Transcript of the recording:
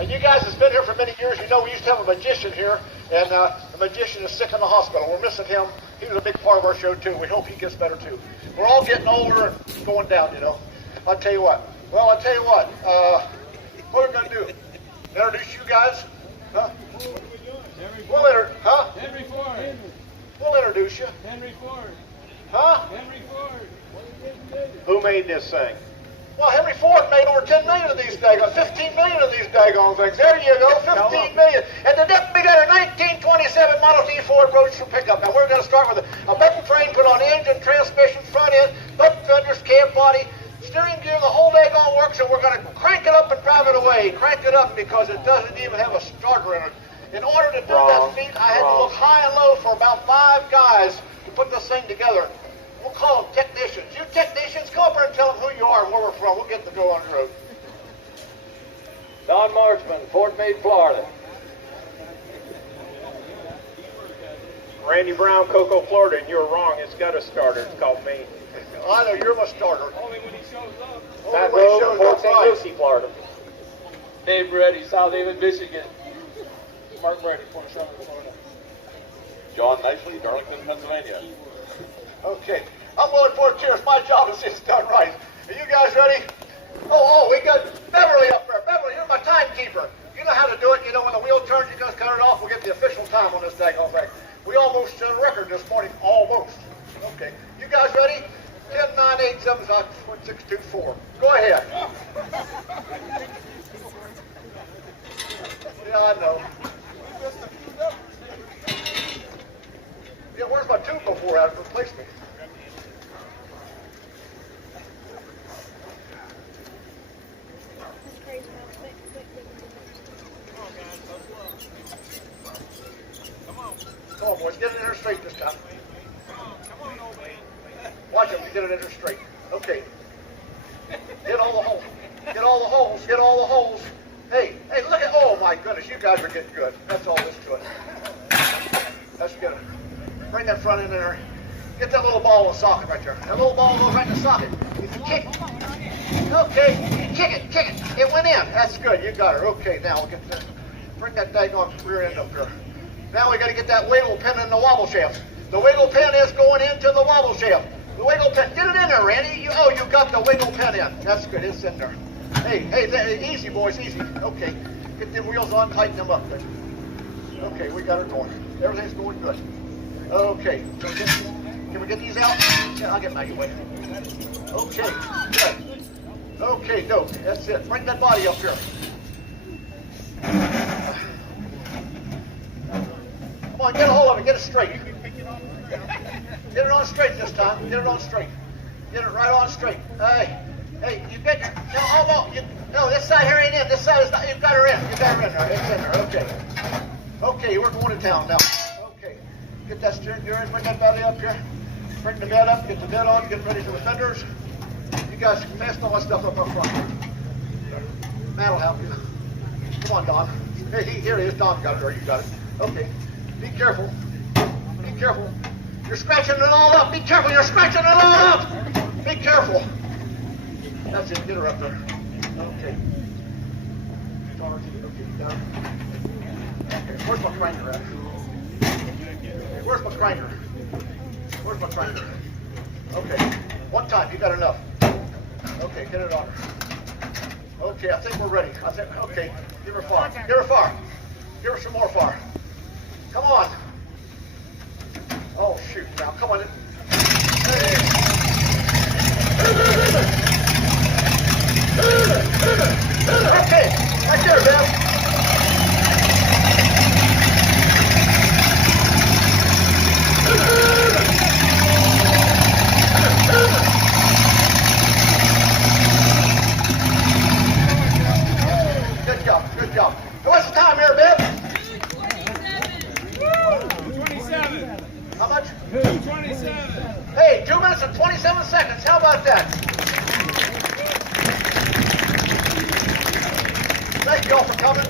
And you guys that's been here for many years, you know we used to have a magician here, and the magician is sick in the hospital. We're missing him. He was a big part of our show too. We hope he gets better too. We're all getting older and going down, you know. I'll tell you what. Well, I'll tell you what. What are we going to do? Introduce you guys? Huh? Henry Ford. We'll introduce you. Henry Ford. Huh? Henry Ford. Who made this thing? Well, Henry Ford made over 10 million of these 15 million of these daggone things. There you go, 15 million. And the we got a 1927 Model T Ford Roadster pickup. Now we're going to start with a button frame put on engine, transmission, front end, button fenders, cab body, steering gear, the whole daggone works, and we're going to crank it up and drive it away. Crank it up because it doesn't even have a starter in it. In order to do that feat, I had to look high and low for about 5 guys to put this thing together. We'll call them technicians. You technicians, go up there and tell them who you are and where we're from. We'll get the go on the road. Don Marchman, Fort Meade, Florida. Randy Brown, Cocoa, Florida, and you're wrong. It's got a starter. It's called me. I know you're my starter. Only when he shows up. Matt Only when he Rowe, shows Port up St. right. Lucie, Florida. Dave Reddy, South Haven, Michigan. Mark Brady, Port Charlotte, Florida. John Nicely, Darlington, Pennsylvania. Okay. I'm willing for a cheer. It's my job to see it's done right. Are you guys ready? Oh, we got Beverly up there. Beverly, you're my timekeeper. You know how to do it. You know when the wheel turns, you just cut it off. We'll get the official time on this daggone thing. We almost set a record this morning. Almost. Okay. You guys ready? 10, 9, 8, 7, 6, 2, 4. Go ahead. Yeah, I know. Yeah, where's my tube before I replace me? Come on, boys, get it in there straight this time. Watch them, get it in there straight. Okay. Get all the holes. Get all the holes. Get all the holes. Hey, look at, oh my goodness, you guys are getting good. That's all there's to it. That's good. Bring that front end in there. Get that little ball in the socket right there. That little ball goes right in the socket. If you kick, okay, you kick it. It went in. That's good. You got her. Okay, now we'll get that. Bring that daggone rear end up here. Now we got to get that wiggle pin in the wobble shaft. The wiggle pin is going into the wobble shaft. The wiggle pin. Get it in there, Randy. You got the wiggle pin in. That's good. It's in there. Hey, easy, boys, easy. Okay, get them wheels on, tighten them up there. Okay, we got her going. Everything's going good. Okay, can we get these out? Yeah, I'll get them out of your way. Okay, good. Okay, dope. That's it. Bring that body up here. Come on, get a hold of it. Get it straight. Get it on straight this time. Get it on straight. Get it right on straight. Hey, you get your, no, this side here ain't in. This side is not, you've got her in. You've got her in there. It's in there. Okay. Okay, we're going to town now. Okay. Get that steering gear in. Bring that belly up here. Bring the bed up. Get the bed on. Get ready for the fenders. You guys can fasten all my stuff up front. Matt will help you. Come on, Don. Hey, here he is. Don got it, or you got it. Okay. Be careful. Be careful. You're scratching it all up. Be careful. You're scratching it all up. Be careful. That's it. Get her up there. Okay. Okay, done. Okay, where's my cranker at? Okay, where's my cranker? Where's my cranker? Okay, one time. You got enough. Okay, get it on her. Okay, I think we're ready. Okay, give her far. Give her far. Give her some more far. Come on. Oh, shoot. Now, come on. Hey. Okay, right there, Bill. Good job. What's the time here, Bill? 27. How much? 2:27. Hey, 2 minutes and 27 seconds. How about that? Thank you all for coming.